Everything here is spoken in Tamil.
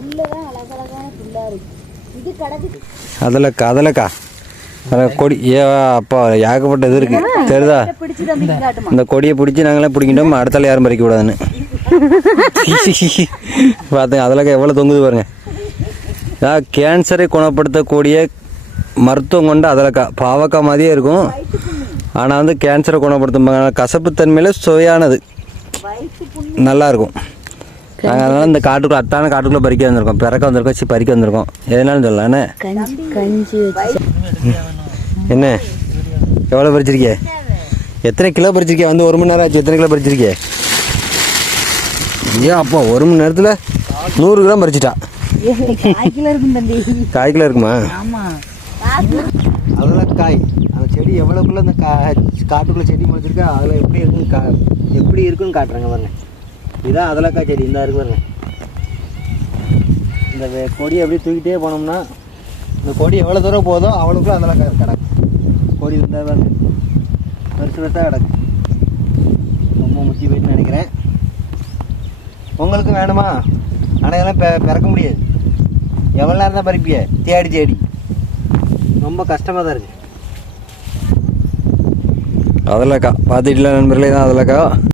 உள்ளதான் அழகழகான புல்லா இருக்கு. இது கடக்கு அதலக்கா கொடி அப்பா ஏகப்பட்ட இது இருக்கு தெரியுதா? இந்த கொடியை பிடிச்சி நாங்களே பிடிக்கிட்டோம், அடுத்தால யாரும் பறிக்க கூடாதுன்னு பார்த்தேன். அதலக்கா எவ்வளோ தொங்குது பாருங்க. கேன்சரை குணப்படுத்தக்கூடிய மருத்துவம் கொண்ட அதலக்கா பாவக்காய் மாதிரியே இருக்கும். ஆனால் வந்து கேன்சரை குணப்படுத்தும் கசப்புத்தன்மையில் சுவையானது நல்லாயிருக்கும். நாங்கள் அதனால் இந்த காட்டுக்குள்ளே அத்தான காட்டுக்குள்ளே பறிக்க வந்திருக்கோம், பிறக்க வந்திருக்கோம், பறிக்க வந்திருக்கோம். எதனாலும் சொல்லலாம். என்ன எவ்வளோ பறிச்சிருக்கே? எத்தனை கிலோ பறிச்சிருக்கே? வந்து 1 மணி நேரம் ஆச்சு. எத்தனை கிலோ பறிச்சிருக்கே? ஏன் அப்போ 1 மணி நேரத்தில் 100 கிலோ பறிச்சிட்டா. 1 கிலோ இருக்குமா? அதெல்லாம் காய் அந்த செடி எவ்வளோக்குள்ள அந்த காட்டுக்குள்ளே செடி முளைச்சிருக்கா அதில் எப்படி இருக்குன்னு காட்டுறாங்க பாருங்க. இதுதான் அதலக்காய் செடி. இந்த இருக்கு பாருங்க. இந்த கொடியை அப்படியே தூக்கிட்டே போனோம்னா இந்த கொடி எவ்வளோ தூரம் போதோ அவ்வளோக்குள்ள அதலக்காய் கிடக்கு. கொடி இருந்தால் பாருங்க பெருசு பெருசாக கிடக்கு. ரொம்ப முத்தி போயிட்டுன்னு நினைக்கிறேன். உங்களுக்கு வேணுமா? ஆனால் இதெல்லாம் பிறக்க முடியாது. எவ்வளோ நேரம் தான் பறிப்பிய? தேடி ரொம்ப கஷ்டமாக தான் இருக்குது. அதலக்காய் பார்த்துட்டுல நண்பர்களே, தான் அதலக்காய்.